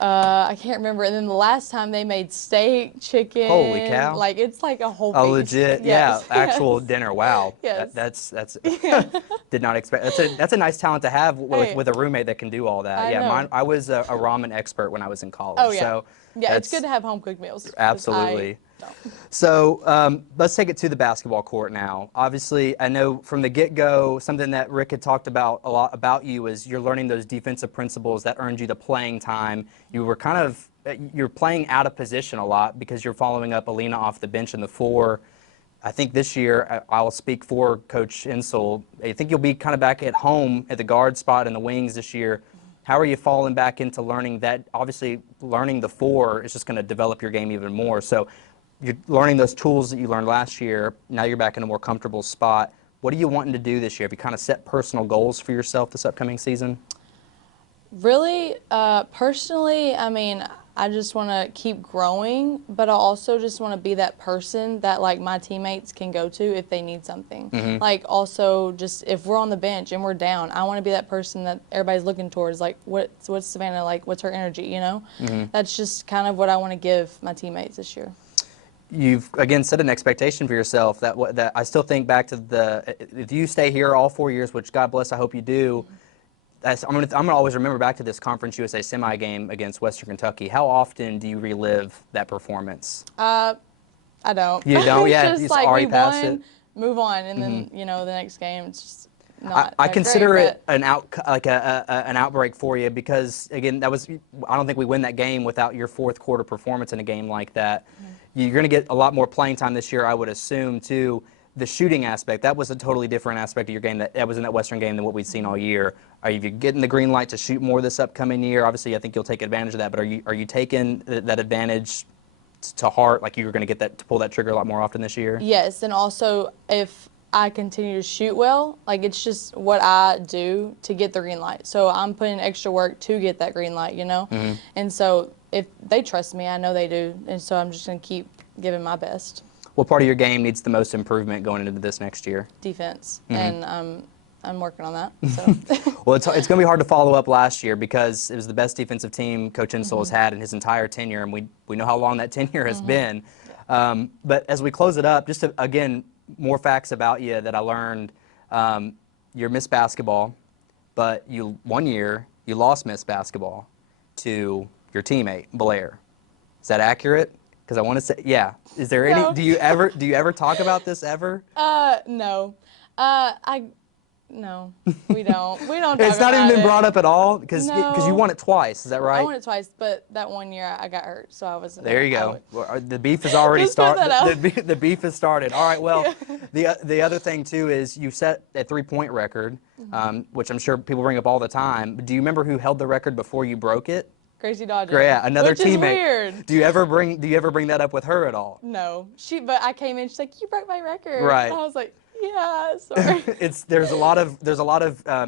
I can't remember. And then the last time they made steak, chicken. Holy cow. Like, it's like a whole A feast. legit, Yes, actual yes. dinner. Wow. Yes. That's did not expect. That's a nice talent to have with a roommate that can do all that. I Yeah, know. I was a ramen expert when I was in college. Oh, yeah. So Yeah, it's that's good to have home cooked meals. 'cause absolutely. So let's take it to the basketball court now. Obviously, I know from the get-go, something that Rick had talked about a lot about you is you're learning those defensive principles that earned you the playing time. You're playing out of position a lot because you're following up Alina off the bench in the 4. I think this year, I'll speak for Coach Insell, I think you'll be kind of back at home at the guard spot in the wings this year. How are you falling back into learning that? Obviously, learning the 4 is just going to develop your game even more. So you're learning those tools that you learned last year. Now you're back in a more comfortable spot. What are you wanting to do this year? Have you kind of set personal goals for yourself this upcoming season? Really, personally, I mean, I just want to keep growing, but I also just want to be that person that, like, my teammates can go to if they need something. Like, also, just if we're on the bench and we're down, I want to be that person that everybody's looking towards, like, what's Savannah like? What's her energy, you know? That's just kind of what I want to give my teammates this year. You've, again, set an expectation for yourself that I still think back to if you stay here all 4 years, which God bless, I hope you do, I'm gonna always remember back to this Conference USA semi game against Western Kentucky. How often do you relive that performance? I don't. You don't? Yeah, just you like already we passed won, it. move on, and then the next game it's just not. I that consider great, it an outbreak for you because, again, I don't think we win that game without your fourth quarter performance in a game like that. You're going to get a lot more playing time this year, I would assume, too. The shooting aspect, that was a totally different aspect of your game that was in that Western game than what we'd seen all year. Are you getting the green light to shoot more this upcoming year? Obviously, I think you'll take advantage of that, but are you taking that advantage to heart, like you're going to get to pull that trigger a lot more often this year? Yes, and also if I continue to shoot well, like it's just what I do to get the green light. So I'm putting extra work to get that green light, you know? And so if they trust me, I know they do, and so I'm just going to keep giving my best. What part of your game needs the most improvement going into this next year? Defense, and I'm working on that. So. Well, it's going to be hard to follow up last year because it was the best defensive team Coach Insell has had in his entire tenure, and we know how long that tenure has been. But as we close it up, just to, again, more facts about you that I learned. You're Miss Basketball, but one year you lost Miss Basketball to your teammate Blair. Is that accurate? Because I want to say, yeah. Is there any? Do you ever talk about this ever? No. No, we don't. We don't talk It's not about even been it. brought up at all because you won it twice. Is that right? I won it twice, but that one year I got hurt, so I wasn't. There you go. Well, the beef has already started. The beef has started. All right. Well, the other thing too is you set a 3-point record, which I'm sure people bring up all the time. But do you remember who held the record before you broke it? Gracie Dodger. Yeah, another which teammate. Is weird. Do you ever bring that up with her at all? No, but I came in. She's like, "You broke my record." Right. And I was like, "Yeah, sorry." There's a lot of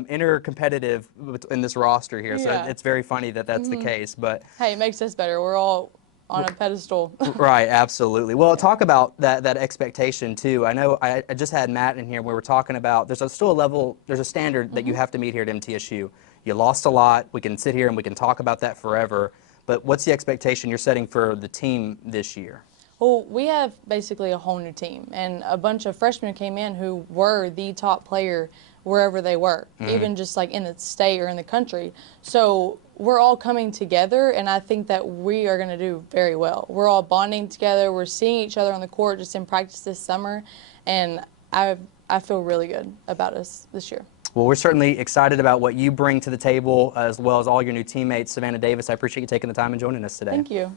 inner competitive in this roster here, so it's very funny that that's the case. But hey, it makes us better. We're all on a pedestal. Right, absolutely. Well, talk about that expectation too. I know I just had Matt in here. We were talking about there's a standard that you have to meet here at MTSU. You lost a lot. We can sit here and we can talk about that forever. But what's the expectation you're setting for the team this year? Well, we have basically a whole new team, and a bunch of freshmen came in who were the top player wherever they were, even just like in the state or in the country. So we're all coming together, and I think that we are going to do very well. We're all bonding together. We're seeing each other on the court just in practice this summer, and I feel really good about us this year. Well, we're certainly excited about what you bring to the table, as well as all your new teammates. Savannah Davis, I appreciate you taking the time and joining us today. Thank you.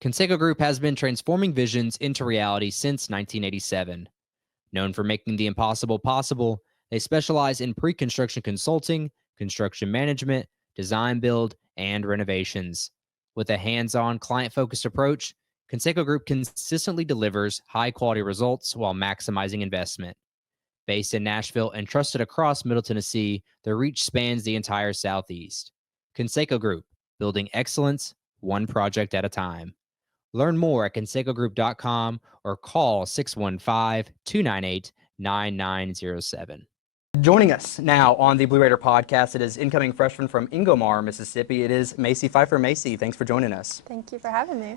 Conseco Group has been transforming visions into reality since 1987. Known for making the impossible possible, they specialize in pre-construction consulting, construction management, design build, and renovations. With a hands-on, client-focused approach, Conseco Group consistently delivers high-quality results while maximizing investment. Based in Nashville and trusted across Middle Tennessee, their reach spans the entire Southeast. Conseco Group, building excellence one project at a time. Learn more at consecogroup.com or call 615-298-9907. Joining us now on the Blue Raider podcast, it is incoming freshman from Ingomar, Mississippi. It is Macie Phifer. Macie, thanks for joining us. Thank you for having me.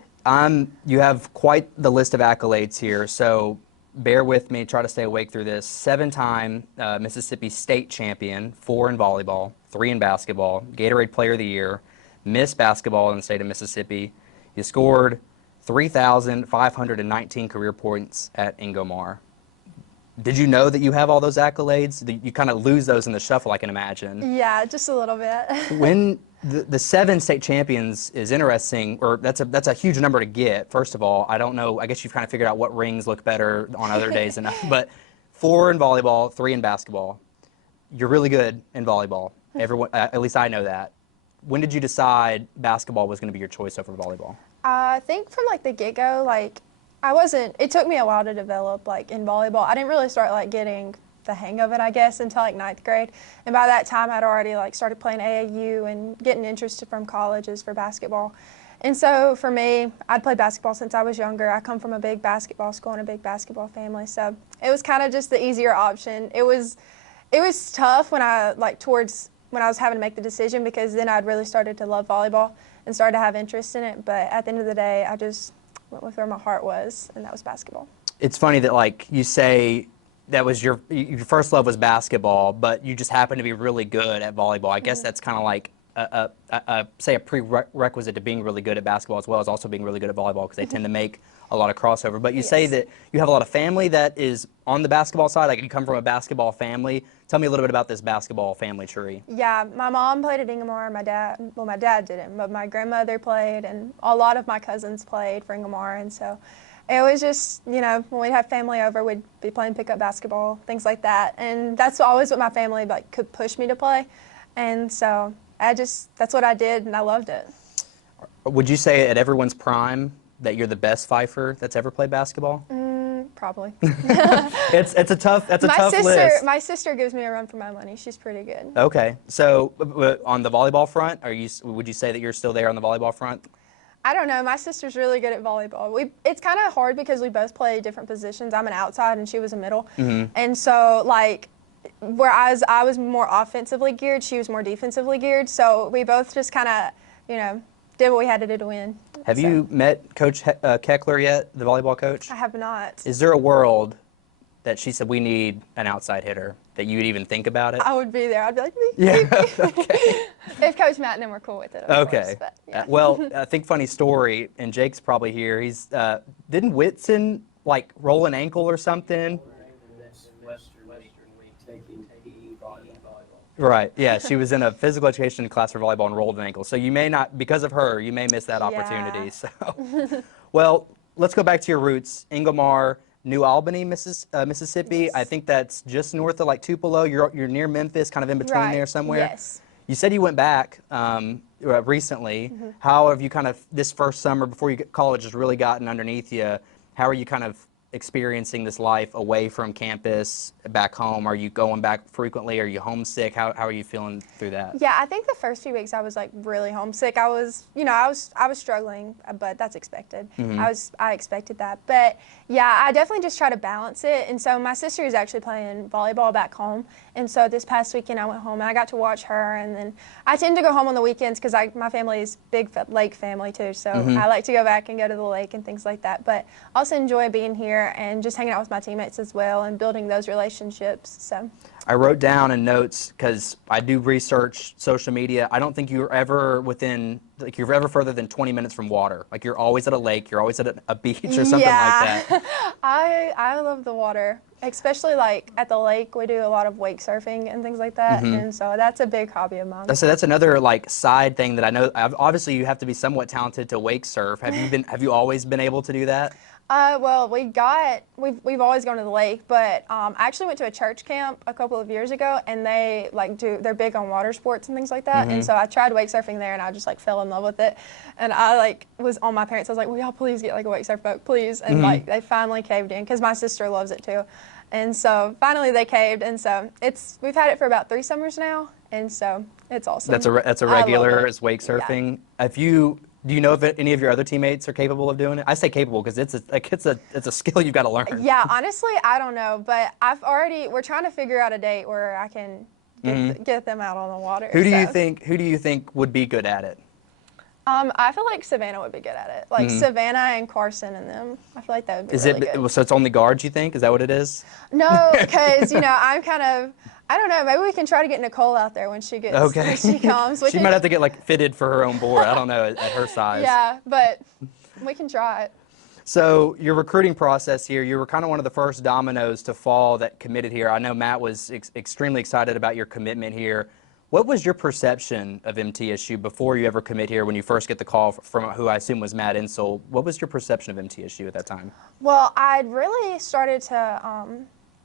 You have quite the list of accolades here, so bear with me, try to stay awake through this. 7-time Mississippi State champion, 4 in volleyball, 3 in basketball, Gatorade Player of the Year, Miss Basketball in the state of Mississippi. You scored 3,519 career points at Ingomar. Did you know that you have all those accolades? You kind of lose those in the shuffle, I can imagine. Yeah, just a little bit. When the 7 state champions is interesting, or that's a huge number to get. First of all, I don't know. I guess you've kind of figured out what rings look better on other days, but 4 in volleyball, 3 in basketball. You're really good in volleyball. Everyone, at least I know that. When did you decide basketball was going to be your choice over volleyball? I think from like the get-go, like it took me a while to develop like in volleyball. I didn't really start like getting the hang of it, I guess, until like 9th grade. And by that time, I'd already like started playing AAU and getting interested from colleges for basketball. And so for me, I'd played basketball since I was younger. I come from a big basketball school and a big basketball family. So it was kind of just the easier option. It was tough when I was having to make the decision, because then I'd really started to love volleyball and started to have interest in it. But at the end of the day, I just went with where my heart was, and that was basketball. It's funny that like you say that was your first love was basketball, but you just happen to be really good at volleyball. I guess that's kind of like a prerequisite to being really good at basketball, as well as also being really good at volleyball, because they tend to make a lot of crossover. But you say that you have a lot of family that is on the basketball side, like you come from a basketball family. Tell me a little bit about this basketball family tree. Yeah, my mom played at Ingomar. My dad didn't, but my grandmother played, and a lot of my cousins played for Ingomar. And so it was just, when we'd have family over, we'd be playing pickup basketball, things like that. And that's always what my family could push me to play. And so that's what I did, and I loved it. Would you say at everyone's prime that you're the best Phifer that's ever played basketball? Probably. It's a tough list. My sister gives me a run for my money. She's pretty good. Okay. So on the volleyball front, would you say that you're still there on the volleyball front? I don't know. My sister's really good at volleyball. It's kind of hard because we both play different positions. I'm an outside and she was a middle. Mm-hmm. And so whereas I was more offensively geared, she was more defensively geared. So we both just kind of, did what we had to do to win. Have you met Coach Keckler yet, the volleyball coach? I have not. Is there a world that she said we need an outside hitter, that you would even think about it? I would be there. I'd be like, yeah. Okay. If Coach Matt and them were cool with it, of course, but, yeah. Well, I think funny story, and Jake's probably here. He's didn't Whitson roll an ankle or something? Right, yeah, she was in a physical education class for volleyball and rolled an ankle. So you may not, because of her, you may miss that opportunity. Yeah. So, well, let's go back to your roots. Ingomar, New Albany, Mississippi. Yes. I think that's just north of Tupelo. You're near Memphis, kind of in between there somewhere. Yes. You said you went back recently. Mm-hmm. How have you kind of, this first summer before college has really gotten underneath you, how are you kind of experiencing this life away from campus, back home? Are you going back frequently? Are you homesick? How are you feeling through that? Yeah, I think the first few weeks I was really homesick. I was struggling, but that's expected. Mm-hmm. I expected that. But yeah, I definitely just try to balance it. And so my sister is actually playing volleyball back home. And so this past weekend I went home and I got to watch her. And then I tend to go home on the weekends because my family is big lake family too. So mm-hmm. I like to go back and go to the lake and things like that. But I also enjoy being here and just hanging out with my teammates as well and building those relationships. So I wrote down in notes, because I do research social media, I don't think you're ever you're ever further than 20 minutes from water. You're always at a lake, you're always at a beach or something like that. I love the water, especially at the lake. We do a lot of wake surfing and things like that, mm-hmm. and so that's a big hobby of mine. So that's another side thing that I know. Obviously, you have to be somewhat talented to wake surf. Have you always been able to do that? Well, we've always gone to the lake, but I actually went to a church camp a couple of years ago, and they're big on water sports and things like that. Mm-hmm. And so I tried wake surfing there, and I just fell in love with it. And I was on my parents. I was like, "Will y'all please get a wake surf boat, please?" And mm-hmm. They finally caved in, because my sister loves it too. And so finally they caved, and so we've had it for about 3 summers now, and so it's awesome. That's a regular is wake surfing. Yeah. Do you know if any of your other teammates are capable of doing it? I say capable because it's a skill you've got to learn. Yeah, honestly, I don't know, but we're trying to figure out a date where I can get them out on the water. Who do you think would be good at it? I feel like Savannah would be good at it. Mm-hmm. Savannah and Carson and them. I feel like that would be really good. So it's only guards, you think? Is that what it is? No, because I'm kind of. I don't know. Maybe we can try to get Nicole out there when she comes. She might have to get fitted for her own board. I don't know at her size. Yeah, but We can try it. So your recruiting process here, you were kind of one of the first dominoes to fall that committed here. I know Matt was extremely excited about your commitment here. What was your perception of MTSU before you ever commit here when you first get the call from who I assume was Matt Insell? What was your perception of MTSU at that time? Well, I'd really started to,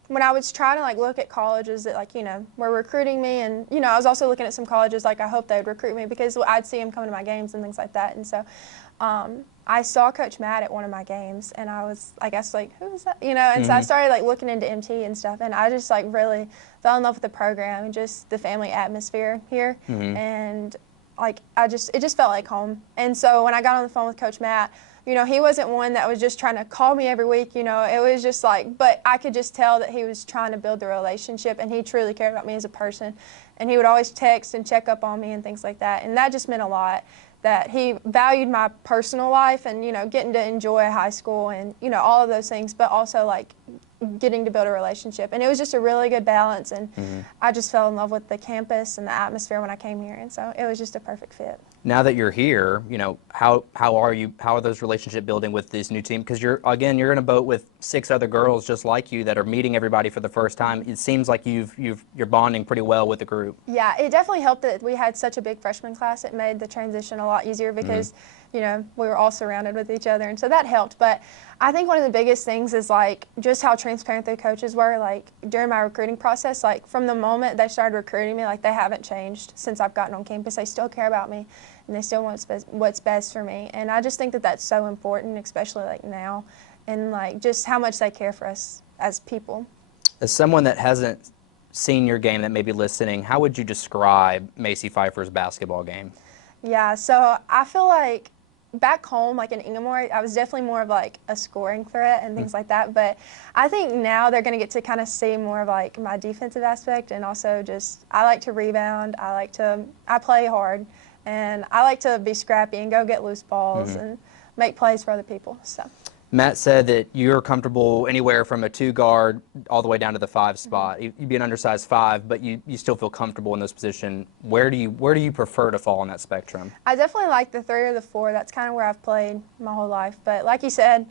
when I was trying to like look at colleges that like, were recruiting me, and, I was also looking at some colleges like I hope they would recruit me because I'd see them coming to my games and things like that. And so I saw Coach Matt at one of my games, and I was, I guess, like, who is that? And so I started like looking into MT and stuff, and I just like really fell in love with the program and just the family atmosphere here. And like it just felt like home. And so when I got on the phone with Coach Matt, he wasn't one that was just trying to call me every week, it was just like, but I could just tell that he was trying to build the relationship, and he truly cared about me as a person. And he would always text and check up on me and things like that. And that just meant a lot, that he valued my personal life and, getting to enjoy high school and, all of those things, but also like getting to build a relationship. And it was just a really good balance, and I just fell in love with the campus and the atmosphere when I came here, and so it was just a perfect fit. Now that you're here, how are those relationship building with this new team? Because you're in a boat with 6 other girls just like you that are meeting everybody for the first time. It seems like you're bonding pretty well with the group. Yeah, it definitely helped that we had such a big freshman class. It made the transition a lot easier because we were all surrounded with each other, and so that helped. But I think one of the biggest things is like just how transparent the coaches were, like during my recruiting process. Like from the moment they started recruiting me, like they haven't changed since I've gotten on campus. They still care about me, and they still want what's best for me. And I just think that that's so important, especially like now, and like just how much they care for us as people. As someone that hasn't seen your game that may be listening, how would you describe Macie Phifer's basketball game? Yeah, so I feel like back home, like in Inglemoor, I was definitely more of like a scoring threat and things like that. But I think now they're going to get to kind of see more of like my defensive aspect, and also just I like to rebound. I play hard, and I like to be scrappy and go get loose balls and make plays for other people. So. Matt said that you're comfortable anywhere from a 2 guard all the way down to the 5 spot. You'd be an undersized 5, but you still feel comfortable in this position. Where do you prefer to fall on that spectrum? I definitely like the 3 or the 4. That's kind of where I've played my whole life. But like you said,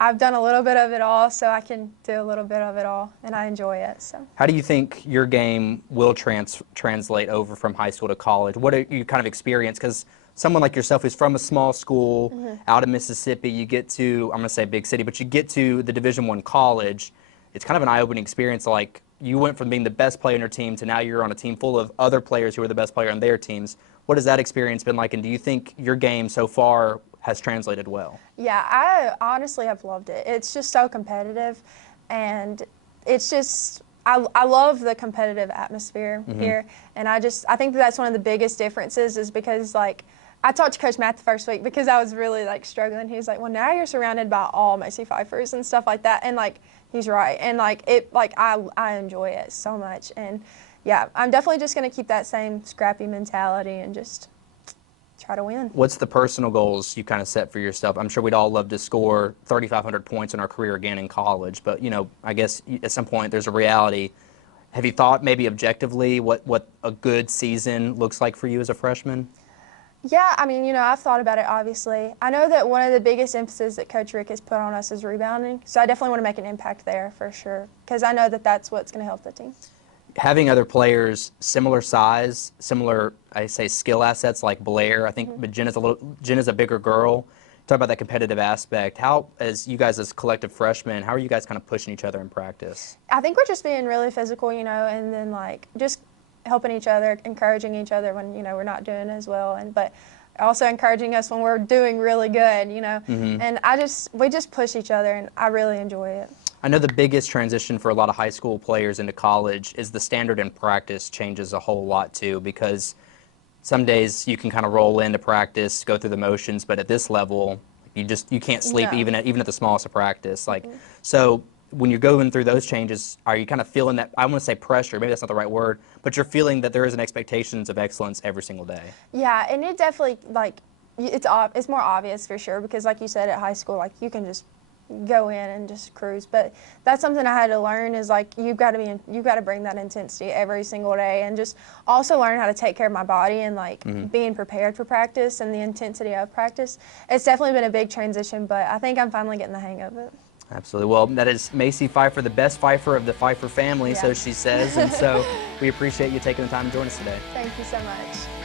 I've done a little bit of it all, so I can do a little bit of it all, and I enjoy it. So. How do you think your game will translate over from high school to college? What are you kind of experienced? Because someone like yourself who's from a small school out of Mississippi, you get to, I'm going to say big city, but you get to the Division I college. It's kind of an eye-opening experience. Like you went from being the best player on your team to now you're on a team full of other players who are the best player on their teams. What has that experience been like, and do you think your game so far has translated well? Yeah, I honestly have loved it. It's just so competitive, and it's just I love the competitive atmosphere here, and I think that's one of the biggest differences is because like I talked to Coach Matt the first week because I was really like struggling. He was like, well, now you're surrounded by all Macie Phifers and stuff like that, and like he's right, and like I enjoy it so much, and yeah, I'm definitely just gonna keep that same scrappy mentality and just try to win. What's the personal goals you kind of set for yourself? I'm sure we'd all love to score 3,500 points in our career again in college, but I guess at some point there's a reality. Have you thought maybe objectively what a good season looks like for you as a freshman? Yeah, I mean, I've thought about it, obviously. I know that one of the biggest emphasis that Coach Rick has put on us is rebounding, so I definitely want to make an impact there for sure, because I know that that's what's going to help the team. Having other players similar size, similar, I say, skill assets like Blair, I think, but Jen is a bigger girl. Talk about that competitive aspect. How, as you guys as collective freshmen, how are you guys kind of pushing each other in practice? I think we're just being really physical, and then like just helping each other, encouraging each other when we're not doing as well, but also encouraging us when we're doing really good, And we just push each other, and I really enjoy it. I know the biggest transition for a lot of high school players into college is the standard in practice changes a whole lot too, because some days you can kind of roll into practice, go through the motions, but at this level, you can't sleep even at the smallest of practice. So when you're going through those changes, are you kind of feeling that, I want to say pressure, maybe that's not the right word, but you're feeling that there is an expectations of excellence every single day? Yeah, and it definitely, it's more obvious for sure, because like you said, at high school, like you can just go in and just cruise. But that's something I had to learn is like you've got to bring that intensity every single day, and just also learn how to take care of my body and like being prepared for practice and the intensity of practice. It's definitely been a big transition, but I think I'm finally getting the hang of it. Absolutely. Well, that is Macie Phifer, the best Phifer of the Phifer family, so she says. And so we appreciate you taking the time to join us today. Thank you so much.